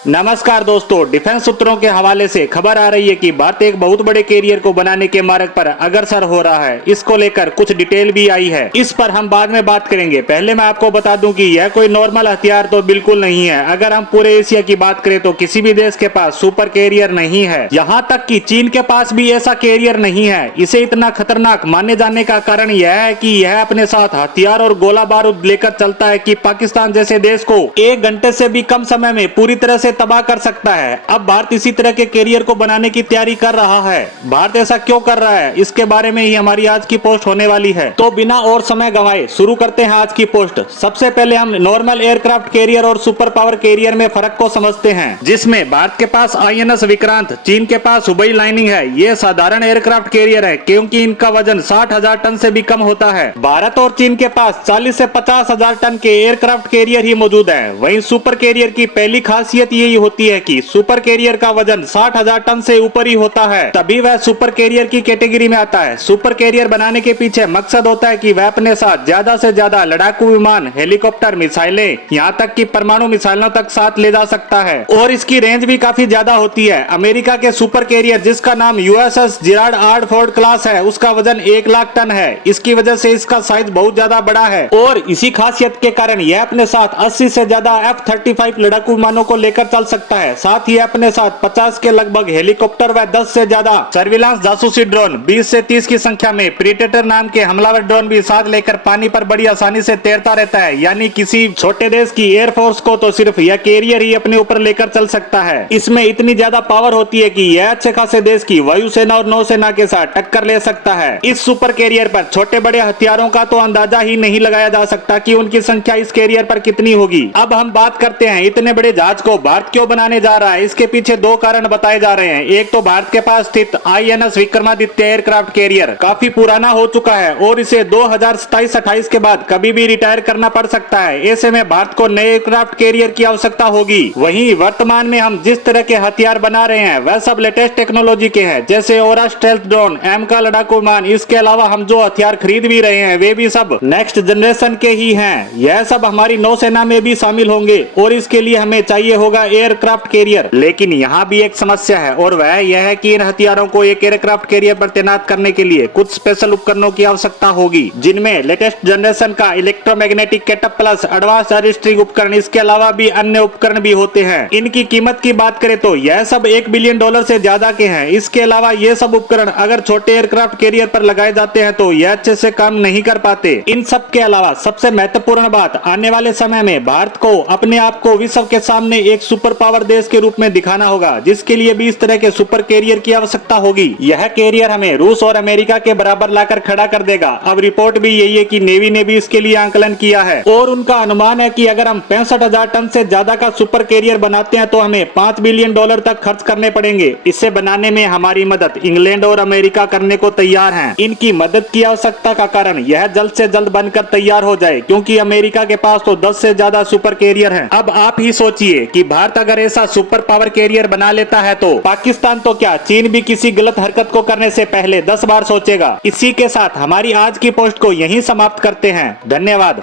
नमस्कार दोस्तों, डिफेंस सूत्रों के हवाले से खबर आ रही है कि भारत एक बहुत बड़े कैरियर को बनाने के मार्ग पर अग्रसर हो रहा है। इसको लेकर कुछ डिटेल भी आई है, इस पर हम बाद में बात करेंगे। पहले मैं आपको बता दूं कि यह कोई नॉर्मल हथियार तो बिल्कुल नहीं है। अगर हम पूरे एशिया की बात करें तो किसी भी देश के पास सुपर कैरियर नहीं है। यहाँ तक कि चीन के पास भी ऐसा कैरियर नहीं है। इसे इतना खतरनाक माने जाने का कारण यह है कि यह अपने साथ हथियार और गोला बारूद लेकर चलता है कि पाकिस्तान जैसे देश को 1 घंटे से भी कम समय में पूरी तरह से तबाह कर सकता है। अब भारत इसी तरह के कैरियर को बनाने की तैयारी कर रहा है। भारत ऐसा क्यों कर रहा है, इसके बारे में ही हमारी आज की पोस्ट होने वाली है। तो बिना और समय गंवाए शुरू करते हैं आज की पोस्ट। सबसे पहले हम नॉर्मल एयरक्राफ्ट कैरियर और सुपर पावर कैरियर में फर्क को समझते हैं, जिसमें भारत के पास INS विक्रांत, चीन के पास हुबई लाइनिंग है। ये साधारण एयरक्राफ्ट कैरियर है क्योंकि इनका वजन 60,000 टन से भी कम होता है। भारत और चीन के पास 40 से 50,000 टन के एयरक्राफ्ट कैरियर ही मौजूद है। वहीं सुपर कैरियर की पहली खासियत यही होती है कि सुपर कैरियर का वजन 60,000 टन से ऊपर ही होता है, तभी वह सुपर कैरियर की कैटेगरी में आता है। सुपर कैरियर बनाने के पीछे मकसद होता है कि वह अपने साथ ज्यादा से ज्यादा लड़ाकू विमान, हेलीकॉप्टर, मिसाइलें, यहाँ तक कि परमाणु मिसाइलों तक साथ ले जा सकता है और इसकी रेंज भी काफी ज्यादा होती है। अमेरिका के सुपर कैरियर जिसका नाम USS Gerald R Ford class है, उसका वजन 1 लाख टन है। इसकी वजह से इसका साइज बहुत ज्यादा बड़ा है और इसी खासियत के कारण यह अपने साथ 80 से ज्यादा F-35 लड़ाकू विमानों को लेकर चल सकता है। साथ ही अपने साथ 50 के लगभग हेलीकॉप्टर व 10 से ज्यादा सर्विलांस जासूसी ड्रोन, 20 से 30 की संख्या में प्रीडेटर नाम के हमलावर ड्रोन भी साथ लेकर पानी पर बड़ी आसानी से तैरता रहता है। यानी किसी छोटे देश की एयरफोर्स को तो सिर्फ यह कैरियर ही अपने ऊपर लेकर चल सकता है। इसमें इतनी ज्यादा पावर होती है कि यह अच्छे खासे देश की वायुसेना और नौसेना के साथ टक्कर ले सकता है। इस सुपर कैरियर पर छोटे बड़े हथियारों का तो अंदाजा ही नहीं लगाया जा सकता कि उनकी संख्या इस कैरियर पर कितनी होगी। अब हम बात करते हैं इतने बड़े जहाज को भारत क्यों बनाने जा रहा है। इसके पीछे 2 कारण बताए जा रहे हैं। एक तो भारत के पास स्थित INS विक्रमादित्य एयरक्राफ्ट कैरियर काफी पुराना हो चुका है और इसे 2027-28 के बाद कभी भी रिटायर करना पड़ सकता है। ऐसे में भारत को नए एयरक्राफ्ट कैरियर की आवश्यकता होगी। वहीं वर्तमान में हम जिस तरह के हथियार बना रहे हैं वह सब लेटेस्ट टेक्नोलॉजी के हैं, जैसे ओरा स्टेल्थ ड्रोन, M का लड़ाकू विमान। इसके अलावा हम जो हथियार खरीद भी रहे हैं वे भी सब नेक्स्ट जनरेशन के ही हैं। यह सब हमारी नौसेना में भी शामिल होंगे और इसके लिए हमें चाहिए होगा एयरक्राफ्ट कैरियर। लेकिन यहाँ भी एक समस्या है और वह यह है कि इन हथियारों को एक एयरक्राफ्ट कैरियर पर तैनात करने के लिए कुछ स्पेशल उपकरणों की आवश्यकता होगी, जिनमें लेटेस्ट जनरेशन का इलेक्ट्रोमैग्नेटिक कैटअप प्लस एडवांस रजिस्टरिंग उपकरण, इसके अलावा भी अन्य उपकरण भी होते हैं। इनकी कीमत की बात करें तो यह सब $1 बिलियन से ज्यादा के हैं। इसके अलावा ये सब उपकरण अगर छोटे एयरक्राफ्ट कैरियर पर लगाए जाते हैं तो यह अच्छे से काम नहीं कर पाते। इन सब के अलावा सबसे महत्वपूर्ण बात, आने वाले समय में भारत को अपने आप को विश्व के सामने एक सुपर पावर देश के रूप में दिखाना होगा, जिसके लिए भी इस तरह के सुपर कैरियर की आवश्यकता होगी। यह कैरियर हमें रूस और अमेरिका के बराबर लाकर खड़ा कर देगा। अब रिपोर्ट भी यही है कि नेवी ने भी इसके लिए आंकलन किया है और उनका अनुमान है कि अगर हम 65,000 टन से ज्यादा का सुपर कैरियर बनाते हैं तो हमें $5 बिलियन तक खर्च करने पड़ेंगे। इसे बनाने में हमारी मदद इंग्लैंड और अमेरिका करने को तैयार हैं। इनकी मदद की आवश्यकता का कारण यह जल्द से जल्द बनकर तैयार हो जाए, क्योंकि अमेरिका के पास तो 10 से ज्यादा सुपर कैरियर हैं। अब आप ही सोचिए कि भारत अगर ऐसा सुपर पावर कैरियर बना लेता है तो पाकिस्तान तो क्या, चीन भी किसी गलत हरकत को करने से पहले 10 बार सोचेगा। इसी के साथ हमारी आज की पोस्ट को यहीं समाप्त करते हैं। धन्यवाद।